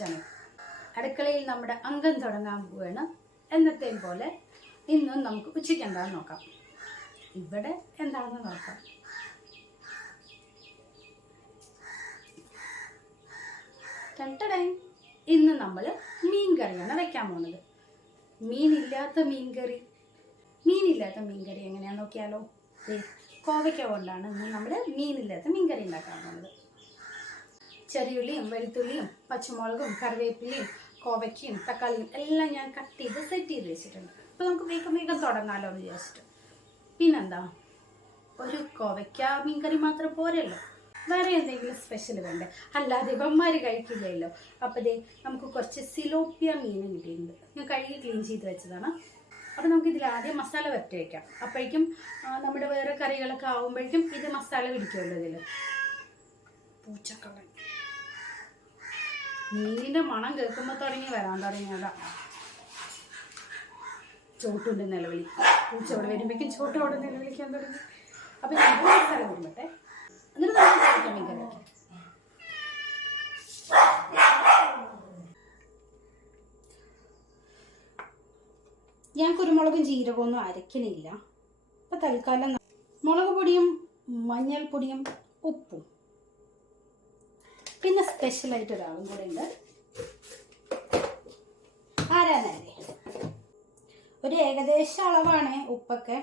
കിച്ചണിൽ അടുക്കളയിൽ നമ്മുടെ അംഗം തുടങ്ങാൻ പോവുകയാണ് എന്നത്തെയും പോലെ ഇന്നും നമുക്ക് ഉച്ചയ്ക്ക് എന്താണെന്ന് നോക്കാം. ഇവിടെ എന്താണെന്ന് നോക്കാം. ടണ്ടടൈ. ഇന്ന് നമ്മൾ മീൻ കറിയാണ് വെക്കാൻ പോകുന്നത് മീനില്ലാത്ത മീൻകറി. മീനില്ലാത്ത മീൻകറി എങ്ങനെയാണെന്ന് നോക്കിയാലോ? കോവയ്ക്ക കൊണ്ടാണ് നമ്മൾ മീനില്ലാത്ത മീൻകറി ഉണ്ടാക്കാൻ പോകുന്നത് ചെറിയുള്ളിയും വെളുത്തുള്ളിയും പച്ചമുളകും കറിവേപ്പിലയും കോവയ്ക്കയും തക്കാളിയും എല്ലാം ഞാൻ കട്ട് ചെയ്ത് സെറ്റ് ചെയ്ത് വെച്ചിട്ടുണ്ട്. അപ്പോൾ നമുക്ക് വേഗം വേഗം തുടങ്ങാമല്ലോ എന്ന് വിചാരിച്ചിട്ട്. പിന്നെന്താ? ഒരു കോവയ്ക്ക മീൻകറി മാത്രം പോരല്ലോ. വേറെ എന്തെങ്കിലും സ്പെഷ്യൽ വേണ്ടേ? അല്ലാതെ ഇവന്മാർ കഴിക്കില്ലല്ലോ. അപ്പോൾ ദേ നമുക്ക് കുറച്ച് സിലോപ്പിയ മീൻ കിട്ടിയിട്ടുണ്ട് ഞാൻ കഴുകി ക്ലീൻ ചെയ്ത് വെച്ചതാണ്. അപ്പോൾ നമുക്ക് ഇതിൽ ആദ്യം മസാല വരട്ടി വയ്ക്കാം അപ്പോഴേക്കും നമ്മുടെ വേറെ കറികളൊക്കെ ആവുമ്പോഴേക്കും ഇത് മസാല പിടിക്കുമല്ലോ ഇതിൽ പൂച്ചക്കളൻ. മീനിന്റെ മണം കേൾക്കുമ്പോൾ തുടങ്ങി വരാൻ തുടങ്ങിയതാ ചോട്ടുണ്ട് നിലവിളി. പൂച്ച അവിടെ വരുമ്പോഴേക്കും ചോട്ട് അവിടെ നിലവിളിക്കാൻ തുടങ്ങി. അപ്പൊ ഞാൻ സ്ഥലം എന്നിട്ട് ഞാൻ കുരുമുളകും ജീരകമൊന്നും അരക്കണില്ല അപ്പൊ തൽക്കാലം മുളക് പൊടിയും മഞ്ഞൾപ്പൊടിയും ഉപ്പും. സ്പെഷ്യലായിട്ട് ഒരാളും കൂടെ ഉണ്ട്. ആരാന്നല്ലേ ഒരു ഏകദേശ അളവാണ് ഉപ്പൊക്കെ.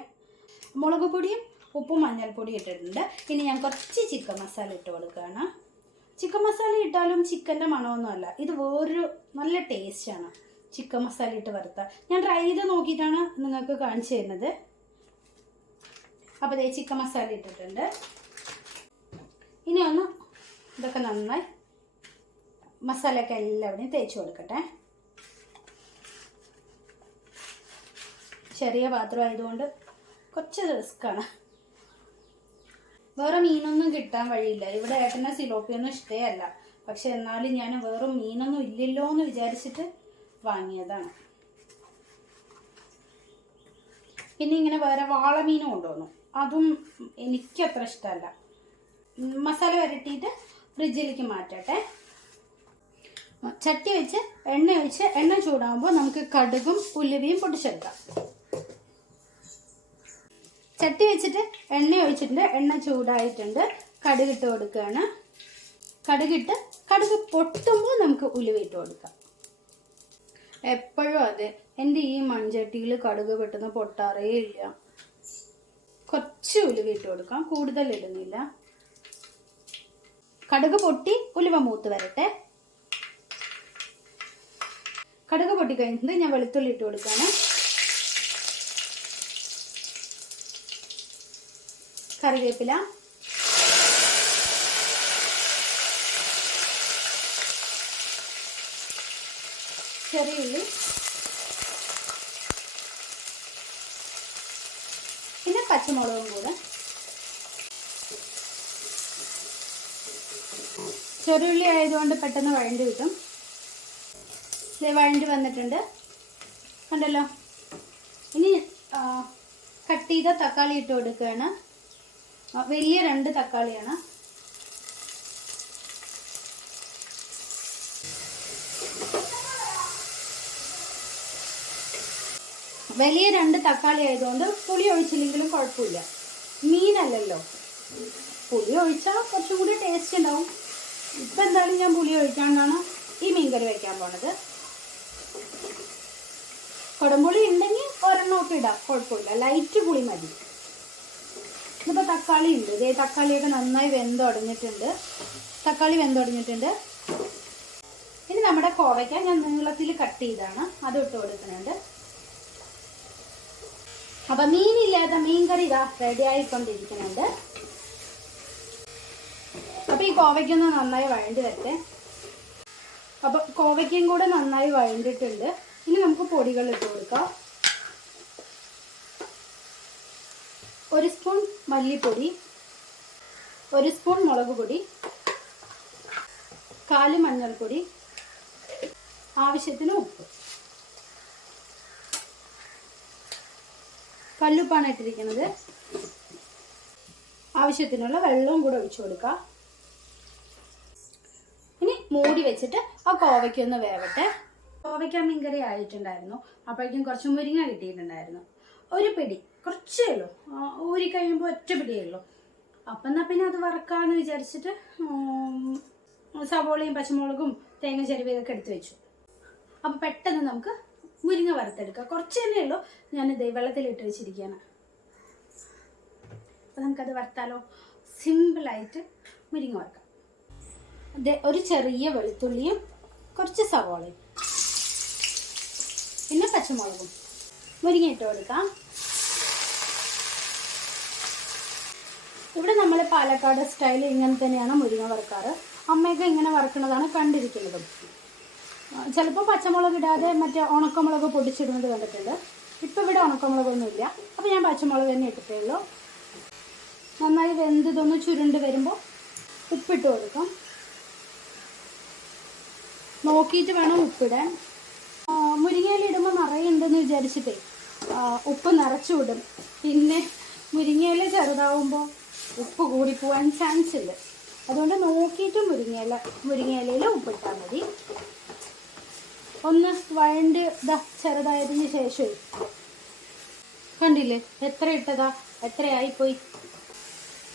മുളക് പൊടിയും ഉപ്പും മഞ്ഞൾപ്പൊടിയും ഇട്ടിട്ടുണ്ട്. ഇനി ഞാൻ കുറച്ച് ചിക്കൻ മസാല ഇട്ട് കൊടുക്കുകയാണ്. ചിക്കൻ മസാല ഇട്ടാലും ചിക്കന്റെ മണമൊന്നുമല്ല. ഇത് വേറൊരു നല്ല ടേസ്റ്റാണ് ചിക്കൻ മസാല ഇട്ട് വറുത്ത. ഞാൻ ട്രൈ ചെയ്ത് നോക്കിയിട്ടാണ് നിങ്ങൾക്ക് കാണിച്ചു തരുന്നത്. അപ്പോൾ ദേ ചിക്കൻ മസാല ഇട്ടിട്ടുണ്ട്. ഇനി ഒന്ന് ഇതൊക്കെ നന്നായി മസാലയൊക്കെ എല്ലാവിടെയും തേച്ച് കൊടുക്കട്ടെ. ചെറിയ പാത്രം ആയതുകൊണ്ട് കുറച്ച് റിസ്ക്കാണ് വേറെ മീനൊന്നും കിട്ടാൻ വഴിയില്ല. ഇവിടെ ഏട്ടനെ സിലോപ്പിയൊന്നും ഇഷ്ടേ അല്ല പക്ഷെ എന്നാലും ഞാൻ വേറെ മീനൊന്നും ഇല്ലല്ലോ എന്ന് വിചാരിച്ചിട്ട് വാങ്ങിയതാണ്. പിന്നെ ഇങ്ങനെ വേറെ വാളമീനും കൊണ്ടുവന്നു. അതും എനിക്കത്ര ഇഷ്ടമല്ല. മസാല വരട്ടിയിട്ട് ഫ്രിഡ്ജിലേക്ക് മാറ്റട്ടെ. ചട്ടി വെച്ച് എണ്ണ ഒഴിച്ച് എണ്ണ ചൂടാകുമ്പോൾ നമുക്ക് കടുകും ഉലുവയും പൊട്ടിച്ചെടുക്കാം ചട്ടി വെച്ചിട്ട് എണ്ണ ഒഴിച്ചിട്ടുണ്ട്. എണ്ണ ചൂടായിട്ടുണ്ട്. കടുകിട്ട് കൊടുക്കുകയാണ്. കടുകിട്ട് കടുക് പൊട്ടുമ്പോൾ നമുക്ക് ഉലുവയിട്ട് കൊടുക്കാം. എപ്പോഴും അതെ. എന്റെ ഈ മൺചട്ടിയിൽ കടുക് പെട്ടെന്ന് പൊട്ടാറേ ഇല്ല. കുറച്ച് ഉലുവയിട്ട് കൊടുക്കാം. കൂടുതൽ ഇടുന്നില്ല. കടുക് പൊട്ടി ഉലുവ മൂത്ത് വരട്ടെ. കടുക് പൊട്ടി കഴിഞ്ഞിട്ട് ഞാൻ വെളുത്തുള്ളി ഇട്ട് കൊടുക്കാണ് കറിവേപ്പില. ചെറിയുള്ളി പിന്നെ പച്ചമുളകും കൂടെ. ചെറിയുള്ളി ആയതുകൊണ്ട് പെട്ടെന്ന് വഴണ്ടി കിട്ടും. വഴണ്ടി വന്നിട്ടുണ്ട്. കണ്ടല്ലോ? ഇനി കട്ട് ചെയ്ത തക്കാളി ഇട്ട് കൊടുക്കുകയാണ്. വലിയ രണ്ട് തക്കാളിയാണ്. വലിയ രണ്ട് തക്കാളി ആയതുകൊണ്ട് പുളി ഒഴിച്ചില്ലെങ്കിലും കുഴപ്പമില്ല. മീനല്ലല്ലോ. പുളി ഒഴിച്ചാൽ കുറച്ചും കൂടി ടേസ്റ്റ് ഉണ്ടാവും. ഇപ്പം എന്തായാലും ഞാൻ പുളി ഒഴിക്കാണ്ടാണ് ഈ മീൻകറി വയ്ക്കാൻ പോണത്. കുടംപുളി ഉണ്ടെങ്കിൽ ഒരെണ്ണമൊക്കെ ഇടാം. കുഴപ്പമില്ല. ലൈറ്റ് പുളി മതി. ഇതിപ്പോൾ തക്കാളി ഉണ്ട്. ഇതേ തക്കാളിയൊക്കെ നന്നായി വെന്തുടഞ്ഞിട്ടുണ്ട് തക്കാളി വെന്തുടഞ്ഞിട്ടുണ്ട് ഇനി നമ്മുടെ കോവയ്ക്ക ഞാൻ നീളത്തിൽ കട്ട് ചെയ്താണ്. അത് ഇട്ട് കൊടുക്കുന്നുണ്ട്. അപ്പൊ മീനില്ലാത്ത മീൻകറി ഇതാ റെഡി ആയിക്കൊണ്ടിരിക്കുന്നുണ്ട്. അപ്പൊ ഈ കോവയ്ക്കൊന്ന് നന്നായി വഴണ്ടി വരട്ടെ. അപ്പൊ കോവയ്ക്കയും കൂടെ നന്നായി വഴണ്ടിട്ടുണ്ട്. ഇനി നമുക്ക് പൊടികൾ ഇട്ട് കൊടുക്കാം. ഒരു സ്പൂൺ മല്ലിപ്പൊടി ഒരു സ്പൂൺ മുളക് പൊടി കാൽ മഞ്ഞൾപ്പൊടി ആവശ്യത്തിന് ഉപ്പ്. കല്ലുപ്പാണ് ഇട്ടിരിക്കുന്നത്. ആവശ്യത്തിനുള്ള വെള്ളവും കൂടെ ഒഴിച്ചു കൊടുക്കുക ഇനി മൂടി വെച്ചിട്ട് ആ കോവയ്ക്ക ഒന്ന് വേവട്ടെ. കോവയ്ക്ക മീൻകറി ആയിട്ടുണ്ടായിരുന്നു. അപ്പോഴേക്കും കുറച്ച് മുരിങ്ങ കിട്ടിയിട്ടുണ്ടായിരുന്നു. ഒരു പിടി. കുറച്ചേ ഉള്ളൂ. ഊരി കഴിയുമ്പോൾ ഒറ്റ പിടിയേ ഉള്ളൂ. അപ്പം എന്നാൽ പിന്നെ അത് വറക്കാമെന്ന് വിചാരിച്ചിട്ട് സവോളയും പച്ചമുളകും തേങ്ങ ചെരുവയൊക്കെ എടുത്ത് വെച്ചു. അപ്പം പെട്ടെന്ന് നമുക്ക് മുരിങ്ങ വറുത്തെടുക്കാം. കുറച്ച് തന്നെ ഉള്ളൂ. ഞാനിത് വെള്ളത്തിലിട്ട് വെച്ചിരിക്കുകയാണ്. അപ്പം നമുക്കത് വറുത്താലോ? സിമ്പിളായിട്ട് മുരിങ്ങ വറുക്കാം. ഒരു ചെറിയ വെളുത്തുള്ളിയും കുറച്ച് സവോളയും. പിന്നെ പച്ചമുളകും. മുരിങ്ങ ഇട്ട് കൊടുക്കാം. ഇവിടെ നമ്മൾ പാലക്കാട് സ്റ്റൈൽ ഇങ്ങനെ തന്നെയാണ് മുരിങ്ങ വറുക്കാറ്. അമ്മയൊക്കെ ഇങ്ങനെ വറുക്കുന്നതാണ് കണ്ടിരിക്കുന്നതും. ചിലപ്പോൾ പച്ചമുളക് ഇടാതെ മറ്റേ ഉണക്കമുളക് പൊടിച്ചിടുന്നത് കണ്ടിട്ടുണ്ട്. ഇപ്പം ഇവിടെ ഉണക്കമുളകൊന്നുമില്ല. അപ്പോൾ ഞാൻ പച്ചമുളക് തന്നെ ഇട്ടിട്ടേ ഉള്ളൂ. നന്നായി വെന്തതൊന്ന് ചുരുണ്ട് വരുമ്പോൾ ഉപ്പിട്ട് കൊടുക്കാം. നോക്കിയിട്ട് വേണം ഉപ്പിടാൻ. മുരിങ്ങയില ഇടുമ്പോൾ നിറയുണ്ടെന്ന് വിചാരിച്ചിട്ടേ ഉപ്പ് നിറച്ചു വിടും. പിന്നെ മുരിങ്ങയില ചെറുതാവുമ്പോൾ ഉപ്പ് കൂടിപ്പോവാൻ ചാൻസ് ഇല്ല. അതുകൊണ്ട് നോക്കിയിട്ട് മുരിങ്ങയില മുരിങ്ങയിലയിൽ ഉപ്പിട്ടാൽ മതി. ഒന്ന് വഴണ്ട് ഇതാ ചെറുതായതിന് ശേഷം കണ്ടില്ലേ? എത്ര ഇട്ടതാ? എത്രയായിപ്പോയി?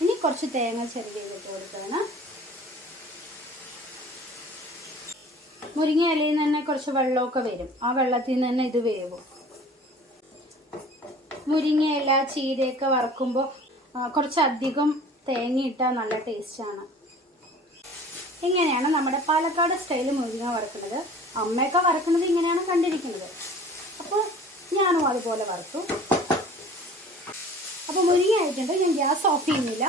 ഇനി കുറച്ച് തേങ്ങ ചെറുതായിട്ട് കൊടുക്കണം. മുരിങ്ങ ഇലയിൽ നിന്ന് തന്നെ കുറച്ച് വെള്ളമൊക്കെ വരും. ആ വെള്ളത്തിൽ നിന്ന് തന്നെ ഇത് വേവും. മുരിങ്ങ ഇല ചീരയൊക്കെ വറക്കുമ്പോൾ കുറച്ചധികം തേങ്ങ ഇട്ടാൽ നല്ല ടേസ്റ്റാണ്. ഇങ്ങനെയാണ് നമ്മുടെ പാലക്കാട് സ്റ്റൈൽ മുരിങ്ങ വറക്കുന്നത്. അമ്മയൊക്കെ വറക്കുന്നത് ഇങ്ങനെയാണ് കണ്ടിരിക്കുന്നത്. അപ്പോൾ ഞാനും അതുപോലെ വറുത്തു. അപ്പോൾ മുരിങ്ങ ആയിട്ടുണ്ട്. ഞാൻ ഗ്യാസ് ഓഫ് ചെയ്യുന്നില്ല.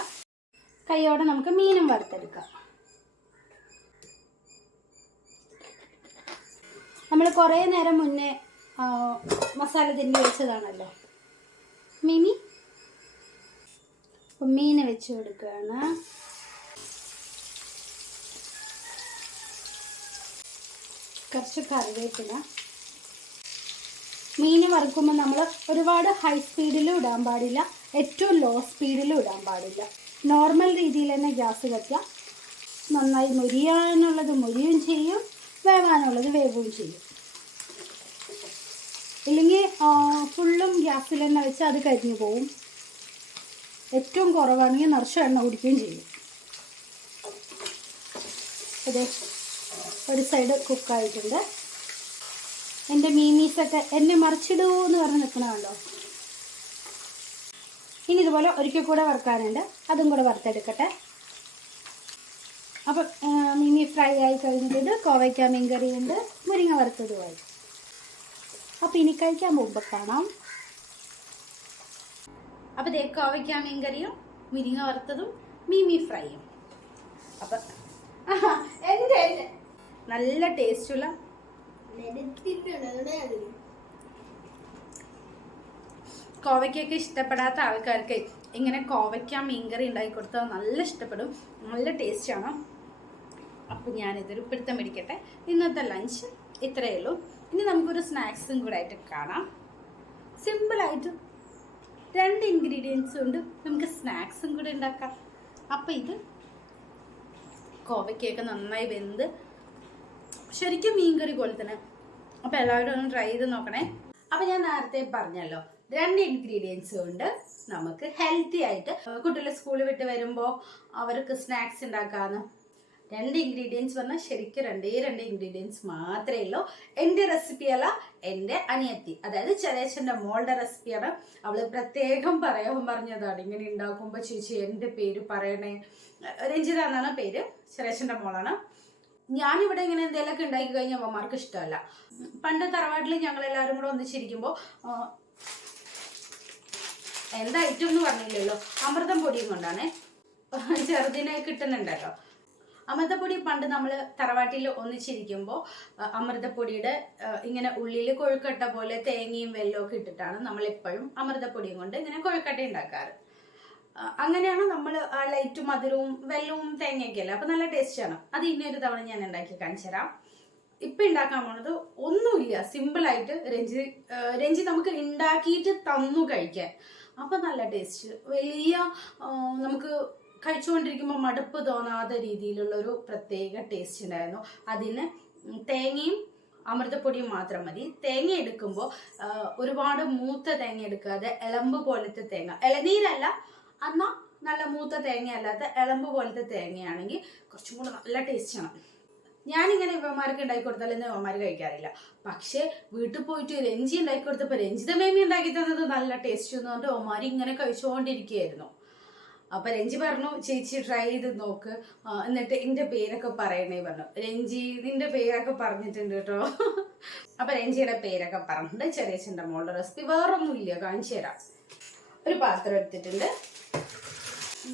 കൈയോടെ നമുക്ക് മീനും വറുത്തെടുക്കാം. നമ്മൾ കുറേ നേരം മുന്നേ മസാല തിരിഞ്ഞ് വെച്ചതാണല്ലോ. മിമി? അപ്പം മീൻ വെച്ച് കൊടുക്കുകയാണ്. കുറച്ച് കറിവേപ്പില. മീൻ വറുക്കുമ്പോൾ നമ്മൾ ഒരുപാട് ഹൈ സ്പീഡിലും ഇടാൻ പാടില്ല. ഏറ്റവും ലോ സ്പീഡിലും ഇടാൻ പാടില്ല. നോർമൽ രീതിയിൽ തന്നെ ഗ്യാസ് കത്തിയാൽ നന്നായി മുരിയാനുള്ളത് മുരിയും ചെയ്യും. വേവാനുള്ളത് വേവുകയും ചെയ്യും. ഇല്ലെങ്കിൽ ഫുള്ളും ഗ്യാസിൽ തന്നെ വെച്ച് അത് കരിഞ്ഞു പോവും. ഏറ്റവും കുറവാണെങ്കിൽ നിറച്ച എണ്ണ കുടിക്കുകയും ചെയ്യും. അതെ ഒരു സൈഡ് കുക്കായിട്ടുണ്ട് എന്റെ മീമീസൊക്കെ എന്നെ മറിച്ചിടൂ എന്ന് പറഞ്ഞ് നിൽക്കണമല്ലോ ഇനി ഇതുപോലെ ഒരിക്കൽ കൂടെ വറുക്കാനുണ്ട്. അതും കൂടെ വറുത്തെടുക്കട്ടെ. അപ്പം മീനി ഫ്രൈ ആയി കഴിഞ്ഞിട്ട് കോവയ്ക്ക മീൻകറിയുണ്ട് മുരിങ്ങ വറുത്തതുമായി അപ്പം ഇനി കഴിക്കാൻ പോകുമ്പോൾ കാണാം. അപ്പം ദേ കോവയ്ക്ക മീൻകറിയും മുരിങ്ങ വറുത്തതും മീമി ഫ്രൈയും. അപ്പം എന്റെ നല്ല ടേസ്റ്റുള്ള കോവയ്ക്കൊക്കെ ഇഷ്ടപ്പെടാത്ത ആൾക്കാർക്ക് ഇങ്ങനെ കോവയ്ക്ക മീൻകറി ഉണ്ടാക്കി കൊടുത്താൽ നല്ല ഇഷ്ടപ്പെടും. നല്ല ടേസ്റ്റാണ് അപ്പം ഞാനിതൊരു പിടുത്തം പിടിക്കട്ടെ. ഇന്നത്തെ ലഞ്ച് ഇത്രയേ ഉള്ളൂ. ഇനി നമുക്കൊരു സ്നാക്സും കൂടെ ആയിട്ട് കാണാം. സിമ്പിളായിട്ട് രണ്ട് ഇൻഗ്രീഡിയൻസ് കൊണ്ട് നമുക്ക് സ്നാക്സും കൂടെ ഉണ്ടാക്കാം. അപ്പം ഇത് കോവയ്ക്കൊക്കെ നന്നായി വെന്ത് ശരിക്കും മീൻകറി പോലെ തന്നെ. അപ്പോൾ എല്ലാവരും ഒന്ന് ട്രൈ ചെയ്ത് നോക്കണേ. അപ്പോൾ ഞാൻ നേരത്തെ പറഞ്ഞല്ലോ രണ്ട് ഇൻഗ്രീഡിയൻസ് കൊണ്ട് നമുക്ക് ഹെൽത്തി ആയിട്ട് കുട്ടികൾ സ്കൂളിൽ വിട്ട് വരുമ്പോൾ അവർക്ക് സ്നാക്സ് ഉണ്ടാക്കാന്ന് രണ്ട് ഇൻഗ്രീഡിയൻസ് പറഞ്ഞാൽ ശരിക്കും രണ്ടേ രണ്ട് ഇൻഗ്രീഡിയൻസ് മാത്രമേ ഉള്ളൂ. എന്റെ റെസിപ്പി അല്ല എന്റെ അനിയത്തി. അതായത് ചെറിയച്ഛന്റെ മോളുടെ റെസിപ്പിയാണ് അവൾ പ്രത്യേകം പറയാൻ പറഞ്ഞതാണ്. ഇങ്ങനെ ഉണ്ടാക്കുമ്പോൾ ചേച്ചി എന്റെ പേര് പറയണേ? രഞ്ജിത എന്നാണ് പേര്. ചെറിയച്ഛന്റെ മോളാണ്. ഞാനിവിടെ ഇങ്ങനെ എന്തെങ്കിലുമൊക്കെ ഉണ്ടാക്കി കഴിഞ്ഞാൽ അമ്മമാർക്ക് ഇഷ്ടമല്ല. പണ്ട് തറവാട്ടിൽ ഞങ്ങൾ എല്ലാവരും കൂടെ ഒന്നിച്ചിരിക്കുമ്പോൾ എന്താ ഐറ്റം എന്ന് പറഞ്ഞില്ലല്ലോ? അമൃതം പൊടിയും കൊണ്ടാണ്. ചെറുതിനെ കിട്ടുന്നുണ്ടല്ലോ. അമൃതപ്പൊടി പണ്ട് നമ്മൾ തറവാട്ടിൽ ഒന്നിച്ചിരിക്കുമ്പോൾ അമൃതപ്പൊടിയുടെ ഇങ്ങനെ ഉള്ളിൽ കൊഴുക്കട്ട പോലെ തേങ്ങയും വെല്ലവും ഒക്കെ ഇട്ടിട്ടാണ് നമ്മൾ എപ്പോഴും അമൃതപ്പൊടിയും കൊണ്ട് ഇങ്ങനെ കൊഴുക്കട്ട ഉണ്ടാക്കാറ്. അങ്ങനെയാണ് നമ്മൾ ആ ലൈറ്റും മധുരവും വെല്ലവും തേങ്ങയൊക്കെ അല്ലേ? അപ്പൊ നല്ല ടേസ്റ്റാണ് അത് ഇനി ഒരു തവണ ഞാൻ ഉണ്ടാക്കി കാണിച്ചു തരാം. ഇപ്പൊ ഉണ്ടാക്കാൻ പോണത് ഒന്നുമില്ല. സിമ്പിളായിട്ട് രഞ്ജി രഞ്ജി നമുക്ക് ഉണ്ടാക്കിയിട്ട് തന്നു കഴിക്കാൻ. അപ്പൊ നല്ല ടേസ്റ്റ്. വലിയ നമുക്ക് കഴിച്ചുകൊണ്ടിരിക്കുമ്പോൾ മടുപ്പ് തോന്നാത്ത രീതിയിലുള്ള ഒരു പ്രത്യേക ടേസ്റ്റ് ഉണ്ടായിരുന്നു അതിന് തേങ്ങയും അമൃതപ്പൊടിയും മാത്രം മതി. തേങ്ങ എടുക്കുമ്പോൾ ഒരുപാട് മൂത്ത തേങ്ങ എടുക്കാതെ ഇളമ്പ് പോലത്തെ തേങ്ങ. ഇളനീരല്ല എന്നാൽ നല്ല മൂത്ത തേങ്ങ അല്ലാത്ത ഇളമ്പ് പോലത്തെ തേങ്ങയാണെങ്കിൽ കുറച്ചും കൂടെ നല്ല ടേസ്റ്റ് ആണ്. ഞാനിങ്ങനെ ഇവന്മാർക്ക് ഉണ്ടാക്കി കൊടുത്താലൊന്നും ഇവന്മാർ കഴിക്കാറില്ല. പക്ഷേ വീട്ടിൽ പോയിട്ട് രഞ്ജി ഉണ്ടാക്കി കൊടുത്തപ്പോൾ രഞ്ജിത മേമി ഉണ്ടാക്കി തന്നത് നല്ല ടേസ്റ്റ് എന്ന് പറഞ്ഞിട്ട് ഇവന്മാർ ഇങ്ങനെ കഴിച്ചുകൊണ്ടിരിക്കുകയായിരുന്നു അപ്പൊ രഞ്ജി പറഞ്ഞു ചേച്ചി ട്രൈ ചെയ്ത് നോക്ക്. എന്നിട്ട് എന്റെ പേരൊക്കെ പറയണേ പറഞ്ഞു. രഞ്ജി നിന്റെ പേരൊക്കെ പറഞ്ഞിട്ടുണ്ട് കേട്ടോ. അപ്പൊ രഞ്ജിയുടെ പേരൊക്കെ പറഞ്ഞിട്ട് ചെറിയ ചെണ്ട മോളുടെ റെസിപ്പി വേറൊന്നും ഇല്ല കാണിച്ചു തരാം. ഒരു പാത്രം എടുത്തിട്ടുണ്ട്.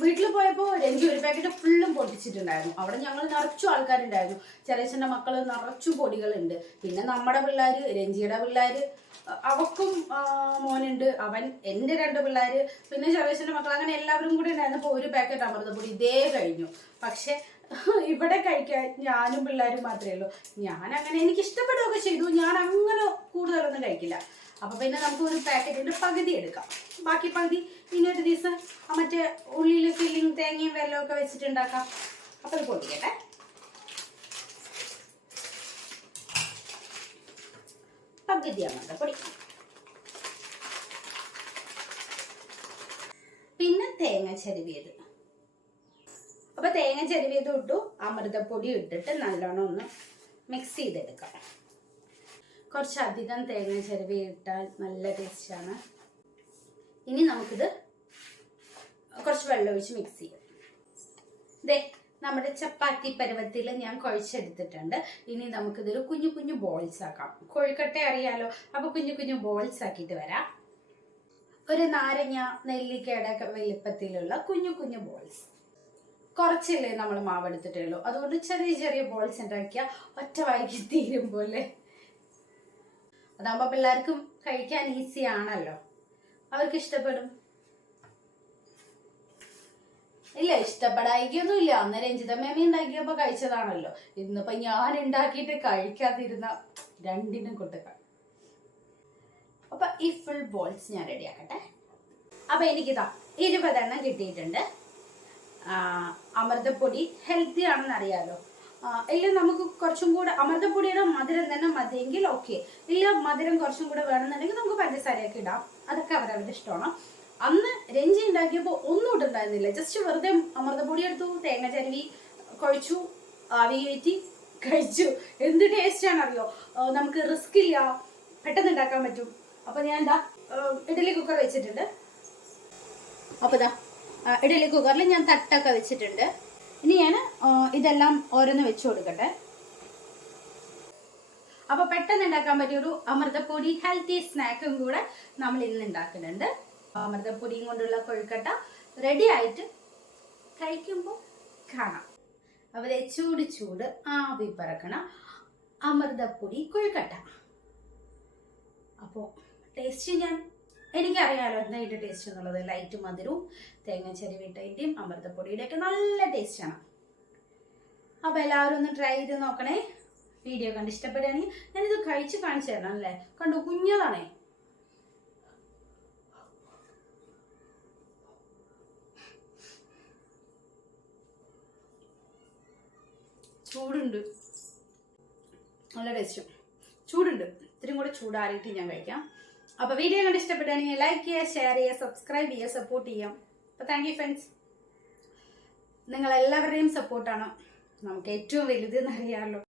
വീട്ടിൽ പോയപ്പോൾ രഞ്ജി ഒരു പാക്കറ്റ് ഫുള്ളും പൊട്ടിച്ചിട്ടുണ്ടായിരുന്നു. അവിടെ ഞങ്ങൾ നിറച്ചു ആൾക്കാരുണ്ടായിരുന്നു. ചെറിയച്ഛന്റെ മക്കൾ നിറച്ചു പൊടികളുണ്ട്. പിന്നെ നമ്മുടെ പിള്ളേർ രഞ്ജിയുടെ പിള്ളേർ അവക്കും മോനുണ്ട്. അവൻ എന്റെ രണ്ട് പിള്ളേർ പിന്നെ ചെറിയച്ഛന്റെ മക്കൾ അങ്ങനെ എല്ലാവരും കൂടി ഉണ്ടായിരുന്നപ്പോൾ ഒരു പാക്കറ്റ് അമൃതപ്പൊടി ഇതേ കഴിഞ്ഞു. പക്ഷെ ഇവിടെ കഴിക്കാൻ ഞാനും പിള്ളേരും മാത്രമേ ഉള്ളൂ. ഞാൻ അങ്ങനെ എനിക്ക് ഇഷ്ടപ്പെടുകയൊക്കെ ചെയ്തു. ഞാൻ അങ്ങനെ കൂടുതലൊന്നും കഴിക്കില്ല. അപ്പൊ പിന്നെ നമുക്ക് ഒരു പാക്കറ്റിന്റെ പകുതി എടുക്കാം. ബാക്കി പകുതി ഇനി ഒരു ദിവസം മറ്റേ ഉള്ളിൽ ഫില്ലിങ് തേങ്ങയും വെല്ലവും ഒക്കെ വെച്ചിട്ടുണ്ടാക്കാം. അപ്പൊ അത് പൊടിക്കട്ടെ. പകുതിയാണ് പൊടി. പിന്നെ തേങ്ങ ചെരുവിയത്. അപ്പൊ തേങ്ങ ചെരുവിയത് ഇട്ടു. അമൃതപ്പൊടി ഇട്ടിട്ട് നല്ലോണം ഒന്ന് മിക്സ് ചെയ്തെടുക്കാം. കുറച്ചധികം തേങ്ങ ചെരുവി ഇട്ടാൽ നല്ല ടേസ്റ്റാണ് ഇനി നമുക്കിത് കുറച്ച് വെള്ളം ഒഴിച്ച് മിക്സ് ചെയ്യാം. ദേ നമ്മുടെ ചപ്പാത്തി പരുവത്തിൽ ഞാൻ കുഴച്ചെടുത്തിട്ടുണ്ട്. ഇനി നമുക്കിതൊരു കുഞ്ഞു കുഞ്ഞു ബോൾസ് ആക്കാം. കൊഴുക്കട്ട അറിയാലോ അപ്പൊ കുഞ്ഞു കുഞ്ഞു ബോൾസ് ആക്കിയിട്ട് വരാം. ഒരു നാരങ്ങ നെല്ലിക്കയുടെ വലിപ്പത്തിലുള്ള കുഞ്ഞു കുഞ്ഞു ബോൾസ് കുറച്ചല്ലേ നമ്മൾ മാവ് എടുത്തിട്ടേ ഉള്ളൂ അതുകൊണ്ട് ചെറിയ ചെറിയ ബോൾസ് ഉണ്ടാക്കിയ ഒറ്റ വൈകി തീരും പോലെ. അതാകുമ്പോ പിള്ളേർക്കും കഴിക്കാൻ ഈസി ആണല്ലോ. അവർക്ക് ഇഷ്ടപ്പെടും ഇല്ല ഇഷ്ടപ്പെടായിക്കൊന്നും ഇല്ല അന്ന് രഞ്ജിത മേമി ഉണ്ടാക്കിയപ്പോ കഴിച്ചതാണല്ലോ. ഇന്നിപ്പോ ഞാൻ ഉണ്ടാക്കിയിട്ട് കഴിക്കാതിരുന്ന രണ്ടിനും കൊട്ടുക അപ്പൊ ഈ ഫുൾ ബോൾസ് ഞാൻ റെഡിയാക്കട്ടെ അപ്പൊ എനിക്കിതാ ഇരുപതെണ്ണം കിട്ടിയിട്ടുണ്ട്. അമൃതപ്പൊടി ഹെൽത്തി ആണെന്ന് അറിയാലോ ഇല്ല നമുക്ക് കുറച്ചും കൂടെ അമൃതപ്പൊടിയുടെ മധുരം തന്നെ മതിയെങ്കിൽ ഓക്കെ ഇല്ല മധുരം കുറച്ചും കൂടെ വേണമെന്നുണ്ടെങ്കിൽ നമുക്ക് പഞ്ചസാരയൊക്കെ ഇടാം. അതൊക്കെ അവരവരുടെ ഇഷ്ടമാണ്. അന്ന് രഞ്ജി ഉണ്ടാക്കിയപ്പോൾ ഒന്നും ഇട്ടുണ്ടായിരുന്നില്ല. ജസ്റ്റ് വെറുതെ അമൃതപ്പൊടി എടുത്തു തേങ്ങ ചരുവി കുഴച്ചു ആവി കയറ്റി കഴിച്ചു. എന്ത് ടേസ്റ്റാണ് അറിയോ നമുക്ക് റിസ്ക് ഇല്ല. പെട്ടെന്ന് ഉണ്ടാക്കാൻ പറ്റും. അപ്പൊ ഞാൻ എന്താ ഇഡലി കുക്കർ വെച്ചിട്ടുണ്ട്. അപ്പൊ ഇതാ ഇഡലി കുക്കറിൽ ഞാൻ തട്ടൊക്കെ വെച്ചിട്ടുണ്ട്. ഇനി ഞാൻ ഇതെല്ലാം ഓരോന്ന് വെച്ചു കൊടുക്കട്ടെ. അപ്പൊ പെട്ടെന്ന് ഉണ്ടാക്കാൻ പറ്റിയ ഒരു അമൃതപ്പൊടി ഹെൽത്തി സ്നാക്കും കൂടെ നമ്മൾ ഇന്ന് ഉണ്ടാക്കുന്നുണ്ട്. അമൃതപ്പൊടിയും കൊണ്ടുള്ള കൊഴുക്കട്ട റെഡി ആയിട്ട് കഴിക്കുമ്പോൾ കാണാം. അവരെ ചൂട് ചൂട് ആവി പറക്കണം. അമൃതപ്പൊടി കൊഴുക്കട്ട. അപ്പോൾ ടേസ്റ്റ് ഞാൻ എനിക്കറിയാലോ എന്താ ടേസ്റ്റ് എന്നുള്ളത്. ലൈറ്റ് മധുരവും തേങ്ങ ചെരുവിട്ടതിന്റെയും അമൃതപ്പൊടിയുടെ ഒക്കെ നല്ല ടേസ്റ്റാണ് അപ്പോൾ എല്ലാവരും ഒന്ന് ട്രൈ ചെയ്ത് നോക്കണേ. വീഡിയോ കണ്ട് ഇഷ്ടപ്പെടുകയാണെങ്കിൽ ഞാനിത് കഴിച്ച് കാണിച്ചു തരണം അല്ലേ? കണ്ടു കുഞ്ഞതാണേ ചൂടുണ്ട്. നല്ല ടേസ്റ്റും ചൂടുണ്ട്. ഇത്തിരി കൂടെ ചൂടാറിയിട്ട് ഞാൻ കഴിക്കാം. അപ്പോൾ വീഡിയോ കണ്ട് ഇഷ്ടപ്പെട്ടാണെങ്കിൽ ലൈക്ക് ചെയ്യുക ഷെയർ ചെയ്യുക സബ്സ്ക്രൈബ് ചെയ്യുക സപ്പോർട്ട് ചെയ്യാം അപ്പോൾ താങ്ക് യു ഫ്രണ്ട്സ് നിങ്ങൾ എല്ലാവരുടെയും സപ്പോർട്ടാണ് നമുക്ക് ഏറ്റവും വലുതെന്ന് അറിയാമല്ലോ